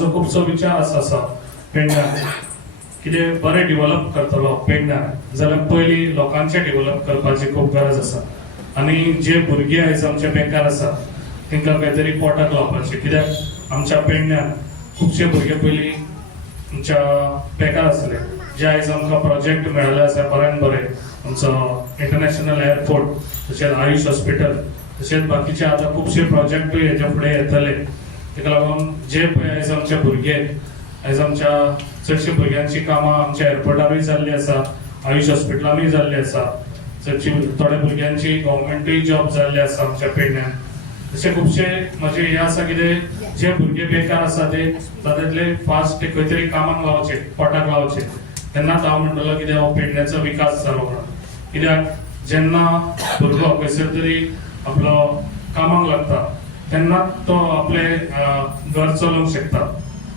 माझो खूपसो विचार असा पेडण्यां कितें बरें डेव्हलप करतलो पेडण्यां जाल्यार पयलीं लोकांचें डेव्हलप करपाची खूब गरज आसा आनी जे भुरगे आयज आमचे बेकार आसा तांकां कांय पोटाक लावपाचें कित्याक आमच्या पेडण्यां खुबशे भुरगे पयलीं आमच्या बेकार आसले जे आयज आमकां प्रोजेक्ट मेळ्ळे आसा बऱ्यान बरें आमचो इंटरनॅशनल एअरपोर्ट तशेंच आयुष हॉस्पिटल तशेंच बाकीचे आतां खुबशे प्रोजेक्टूय हेजे फुडें येतले ताका लागून जे पळय आयज आमचे भुरगे आयज आमच्या चडशे भुरग्यांची कामां आमच्या एअरपोर्टारूय जाल्ली आसा आयुष हॉस्पिटलानूय जाल्ली आसा चडशी थोड्या भुरग्यांची गव्हर्मेंटूय जॉब जाल्ले आसा आमच्या पेडण्यान तशें खुबशे म्हजे हे आसा कितें जे भुरगे बेकार आसा ते तातूंतले फास्ट खंय तरी कामाक लावचे पोटाक लावचे तेन्नाच हांव म्हणटलो कितें हो पेडण्याचो विकास जालो म्हणून कित्याक जेन्ना भुरगो खंयसर तरी आपलो कामाक लागता तेन्नाच तो आपले घर चलोवंक शकता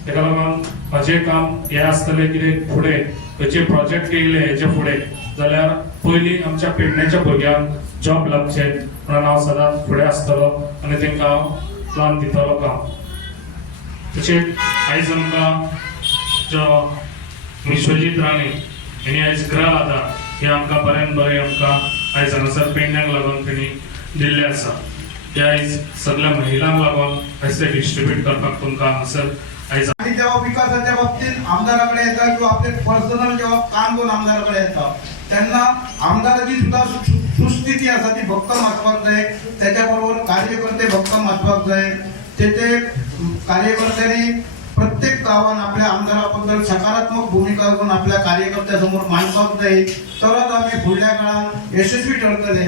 ताका लागून म्हजें काम हें आसतलें कितें फुडें खंयचे प्रोजेक्ट येयले हेजे फुडें जाल्यार पयलीं आमच्या पेडण्याच्या भुरग्यांक जॉब लागचे म्हणून हांव सदांच फुडें आसतलो आनी तांकां हांव प्लान दितलो काम तशेंच आयज आमकां जो विश्वजीत राणे हेणी आयज ग्रह आधार हे आमकां बऱ्यान बरें आमकां आयज हांगासर पेडण्याक लागून तेणी दिल्लें आसा ते आयज सगळ्या महिलांक लागून आयज ते डिस्ट्रीब्यूट करपाक तुमकां हांगासर आयज आणि जेव्हा विकासाच्या बाबतीत आमदाराकडे येतात किंवा आपले पर्सनल जेव्हा काम करून आमदाराकडे येतात त्यांना आमदाराची सुद्धा सुस्थिती असा ती भक्कम आसपाक जाय त्याच्याबरोबर कार्यकर्ते भक्कम आसपाक जाय तेथे कार्यकर्त्यांनी प्रत्येक गावात आपल्या आमदाराबद्दल सकारात्मक भूमिका घेऊन आपल्या कार्यकर्त्यासमोर मांडपाक जाय तरच आम्ही पुढल्या काळात यशस्वी ठरतले।